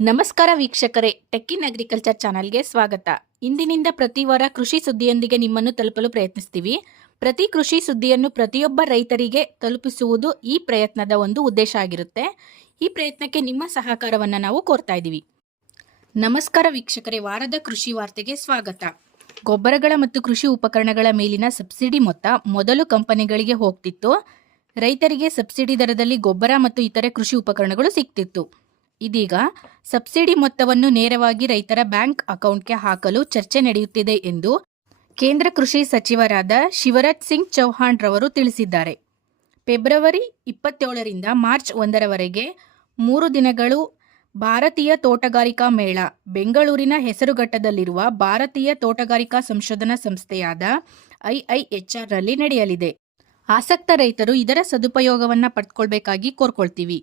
ನಮಸ್ಕಾರ ವೀಕ್ಷಕರೇ, ಟೆಕ್ಕಿನ್ ಅಗ್ರಿಕಲ್ಚರ್ ಚಾನಲ್ಗೆ ಸ್ವಾಗತ. ಇಂದಿನಿಂದ ಪ್ರತಿ ವಾರ ಕೃಷಿ ಸುದ್ದಿಯೊಂದಿಗೆ ನಿಮ್ಮನ್ನು ತಲುಪಲು ಪ್ರಯತ್ನಿಸ್ತೀವಿ. ಪ್ರತಿ ಕೃಷಿ ಸುದ್ದಿಯನ್ನು ಪ್ರತಿಯೊಬ್ಬ ರೈತರಿಗೆ ತಲುಪಿಸುವುದು ಈ ಪ್ರಯತ್ನದ ಒಂದು ಉದ್ದೇಶ ಆಗಿರುತ್ತೆ. ಈ ಪ್ರಯತ್ನಕ್ಕೆ ನಿಮ್ಮ ಸಹಕಾರವನ್ನು ನಾವು ಕೋರ್ತಾ ಇದ್ದೀವಿ ನಮಸ್ಕಾರ ವೀಕ್ಷಕರೇ, ವಾರದ ಕೃಷಿ ವಾರ್ತೆಗೆ ಸ್ವಾಗತ. ಗೊಬ್ಬರಗಳ ಮತ್ತು ಕೃಷಿ ಉಪಕರಣಗಳ ಮೇಲಿನ ಸಬ್ಸಿಡಿ ಮೊತ್ತ ಮೊದಲು ಕಂಪನಿಗಳಿಗೆ ಹೋಗ್ತಿತ್ತು. ರೈತರಿಗೆ ಸಬ್ಸಿಡಿ ದರದಲ್ಲಿ ಗೊಬ್ಬರ ಮತ್ತು ಇತರೆ ಕೃಷಿ ಉಪಕರಣಗಳು ಸಿಗ್ತಿತ್ತು. ಇದೀಗ ಸಬ್ಸಿಡಿ ಮೊತ್ತವನ್ನು ನೇರವಾಗಿ ರೈತರ ಬ್ಯಾಂಕ್ ಅಕೌಂಟ್ಗೆ ಹಾಕಲು ಚರ್ಚೆ ನಡೆಯುತ್ತಿದೆ ಎಂದು ಕೇಂದ್ರ ಕೃಷಿ ಸಚಿವರಾದ ಶಿವರಾಜ್ ಸಿಂಗ್ ಚೌಹಾಣ್ ರವರು ತಿಳಿಸಿದ್ದಾರೆ. ಫೆಬ್ರವರಿ ಇಪ್ಪತ್ತೇಳರಿಂದ ಮಾರ್ಚ್ ಒಂದರವರೆಗೆ ಮೂರು ದಿನಗಳು ಭಾರತೀಯ ತೋಟಗಾರಿಕಾ ಮೇಳ. ಬೆಂಗಳೂರಿನ ಹೆಸರುಘಟ್ಟದಲ್ಲಿರುವ ಭಾರತೀಯ ತೋಟಗಾರಿಕಾ ಸಂಶೋಧನಾ ಸಂಸ್ಥೆಯಾದ ಐಐಎಚ್ಆರ್ನಲ್ಲಿ ನಡೆಯಲಿದೆ. ಆಸಕ್ತ ರೈತರು ಇದರ ಸದುಪಯೋಗವನ್ನು ಪಡ್ಕೊಳ್ಬೇಕಾಗಿ ಕೋರ್ಕೊಳ್ತೀವಿ.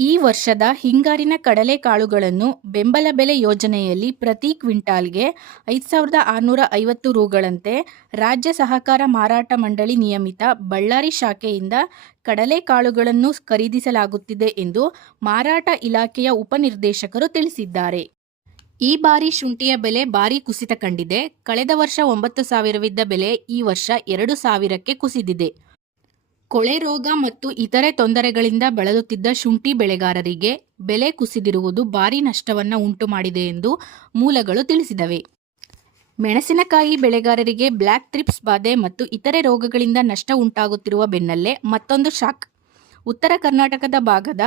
ಈ ವರ್ಷದ ಹಿಂಗಾರಿನ ಕಡಲೆಕಾಳುಗಳನ್ನು ಬೆಂಬಲ ಬೆಲೆ ಯೋಜನೆಯಲ್ಲಿ ಪ್ರತಿ ಕ್ವಿಂಟಾಲ್ಗೆ ಐದು ಸಾವಿರದ ಆರುನೂರ ಐವತ್ತು ರೂಗಳಂತೆ ರಾಜ್ಯ ಸಹಕಾರ ಮಾರಾಟ ಮಂಡಳಿ ನಿಯಮಿತ ಬಳ್ಳಾರಿ ಶಾಖೆಯಿಂದ ಕಡಲೆಕಾಳುಗಳನ್ನು ಖರೀದಿಸಲಾಗುತ್ತಿದೆ ಎಂದು ಮಾರಾಟ ಇಲಾಖೆಯ ಉಪನಿರ್ದೇಶಕರು ತಿಳಿಸಿದ್ದಾರೆ. ಈ ಬಾರಿ ಶುಂಠಿಯ ಬೆಲೆ ಭಾರಿ ಕುಸಿತ ಕಂಡಿದೆ. ಕಳೆದ ವರ್ಷ ಒಂಬತ್ತು ಸಾವಿರವಿದ್ದ ಬೆಲೆ ಈ ವರ್ಷ ಎರಡು ಸಾವಿರಕ್ಕೆ ಕುಸಿದಿದೆ. ಕೊಳೆ ರೋಗ ಮತ್ತು ಇತರೆ ತೊಂದರೆಗಳಿಂದ ಬಳಲುತ್ತಿದ್ದ ಶುಂಠಿ ಬೆಳೆಗಾರರಿಗೆ ಬೆಲೆ ಕುಸಿದಿರುವುದು ಭಾರಿ ನಷ್ಟವನ್ನು ಉಂಟು ಮಾಡಿದೆ ಎಂದು ಮೂಲಗಳು ತಿಳಿಸಿದವೆ. ಮೆಣಸಿನಕಾಯಿ ಬೆಳೆಗಾರರಿಗೆ ಬ್ಲ್ಯಾಕ್ ಟ್ರಿಪ್ಸ್ ಬಾಧೆ ಮತ್ತು ಇತರೆ ರೋಗಗಳಿಂದ ನಷ್ಟ ಉಂಟಾಗುತ್ತಿರುವ ಬೆನ್ನಲ್ಲೇ ಮತ್ತೊಂದು ಶಾಕ್. ಉತ್ತರ ಕರ್ನಾಟಕದ ಭಾಗದ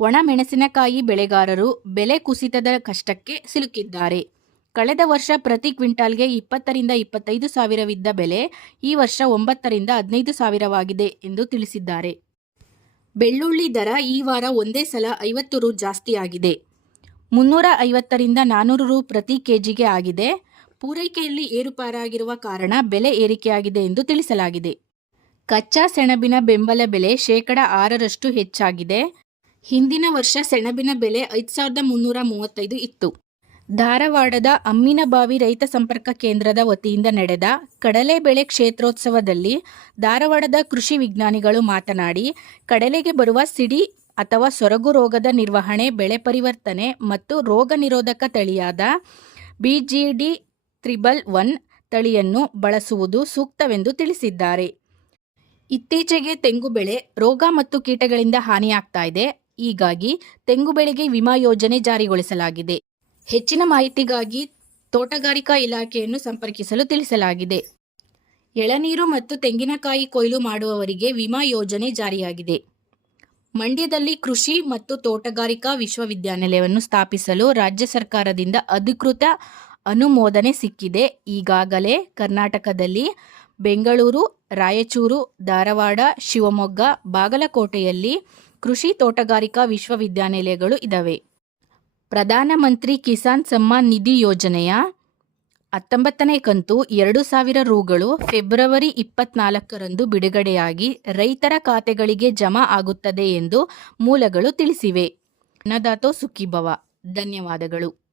ಒಣ ಮೆಣಸಿನಕಾಯಿ ಬೆಳೆಗಾರರು ಬೆಲೆ ಕುಸಿತದ ಕಷ್ಟಕ್ಕೆ ಸಿಲುಕಿದ್ದಾರೆ. ಕಳೆದ ವರ್ಷ ಪ್ರತಿ ಕ್ವಿಂಟಾಲ್ಗೆ ಇಪ್ಪತ್ತರಿಂದ ಇಪ್ಪತ್ತೈದು ಸಾವಿರವಿದ್ದ ಬೆಲೆ ಈ ವರ್ಷ ಒಂಬತ್ತರಿಂದ ಹದಿನೈದು ಸಾವಿರವಾಗಿದೆ ಎಂದು ತಿಳಿಸಿದ್ದಾರೆ. ಬೆಳ್ಳುಳ್ಳಿ ದರ ಈ ವಾರ ಒಂದೇ ಸಲ ಐವತ್ತು ರು ಜಾಸ್ತಿಯಾಗಿದೆ. ಮುನ್ನೂರ ಐವತ್ತರಿಂದ ನಾನ್ನೂರು ರು ಪ್ರತಿ ಕೆಜಿಗೆ ಆಗಿದೆ. ಪೂರೈಕೆಯಲ್ಲಿ ಏರುಪಾರಾಗಿರುವ ಕಾರಣ ಬೆಲೆ ಏರಿಕೆಯಾಗಿದೆ ಎಂದು ತಿಳಿಸಲಾಗಿದೆ. ಕಚ್ಚಾ ಸೆಣಬಿನ ಬೆಂಬಲ ಬೆಲೆ ಶೇಕಡ ಆರರಷ್ಟು ಹೆಚ್ಚಾಗಿದೆ. ಹಿಂದಿನ ವರ್ಷ ಸೆಣಬಿನ ಬೆಲೆ ಐದು ಸಾವಿರದ ಮುನ್ನೂರ ಮೂವತ್ತೈದು ಇತ್ತು. ಧಾರವಾಡದ ಅಮ್ಮಿನಬಾವಿ ರೈತ ಸಂಪರ್ಕ ಕೇಂದ್ರದ ವತಿಯಿಂದ ನಡೆದ ಕಡಲೆ ಬೆಳೆ ಕ್ಷೇತ್ರೋತ್ಸವದಲ್ಲಿ ಧಾರವಾಡದ ಕೃಷಿ ವಿಜ್ಞಾನಿಗಳು ಮಾತನಾಡಿ, ಕಡಲೆಗೆ ಬರುವ ಸಿಡಿ ಅಥವಾ ಸೊರಗು ರೋಗದ ನಿರ್ವಹಣೆ, ಬೆಳೆ ಪರಿವರ್ತನೆ ಮತ್ತು ರೋಗ ನಿರೋಧಕ ತಳಿಯಾದ ಬಿಜಿಡಿ ತ್ರಿಬಲ್ ಒನ್ ತಳಿಯನ್ನು ಬಳಸುವುದು ಸೂಕ್ತವೆಂದು ತಿಳಿಸಿದ್ದಾರೆ. ಇತ್ತೀಚೆಗೆ ತೆಂಗು ಬೆಳೆ ರೋಗ ಮತ್ತು ಕೀಟಗಳಿಂದ ಹಾನಿಯಾಗ್ತಾ ಇದೆ. ಹೀಗಾಗಿ ತೆಂಗು ಬೆಳೆಗೆ ವಿಮಾ ಯೋಜನೆ ಜಾರಿಗೊಳಿಸಲಾಗಿದೆ. ಹೆಚ್ಚಿನ ಮಾಹಿತಿಗಾಗಿ ತೋಟಗಾರಿಕಾ ಇಲಾಖೆಯನ್ನು ಸಂಪರ್ಕಿಸಲು ತಿಳಿಸಲಾಗಿದೆ. ಎಳನೀರು ಮತ್ತು ತೆಂಗಿನಕಾಯಿ ಕೊಯ್ಲು ಮಾಡುವವರಿಗೆ ವಿಮಾ ಯೋಜನೆ ಜಾರಿಯಾಗಿದೆ. ಮಂಡ್ಯದಲ್ಲಿ ಕೃಷಿ ಮತ್ತು ತೋಟಗಾರಿಕಾ ವಿಶ್ವವಿದ್ಯಾನಿಲಯವನ್ನು ಸ್ಥಾಪಿಸಲು ರಾಜ್ಯ ಸರ್ಕಾರದಿಂದ ಅಧಿಕೃತ ಅನುಮೋದನೆ ಸಿಕ್ಕಿದೆ. ಈಗಾಗಲೇ ಕರ್ನಾಟಕದಲ್ಲಿ ಬೆಂಗಳೂರು, ರಾಯಚೂರು, ಧಾರವಾಡ, ಶಿವಮೊಗ್ಗ, ಬಾಗಲಕೋಟೆಯಲ್ಲಿ ಕೃಷಿ ತೋಟಗಾರಿಕಾ ವಿಶ್ವವಿದ್ಯಾನಿಲಯಗಳು ಇದ್ದಾವೆ ಪ್ರಧಾನಮಂತ್ರಿ ಕಿಸಾನ್ ಸಮ್ಮಾನ್ ನಿಧಿ ಯೋಜನೆಯ ಹತ್ತೊಂಬತ್ತನೇ ಕಂತು ಎರಡು ಸಾವಿರ ರೂಗಳು ಫೆಬ್ರವರಿ ಇಪ್ಪತ್ನಾಲ್ಕರಂದು ಬಿಡುಗಡೆಯಾಗಿ ರೈತರ ಖಾತೆಗಳಿಗೆ ಜಮಾ ಆಗುತ್ತದೆ ಎಂದು ಮೂಲಗಳು ತಿಳಿಸಿವೆ. ನದಾತೋ ಸುಖಿಭವ. ಧನ್ಯವಾದಗಳು.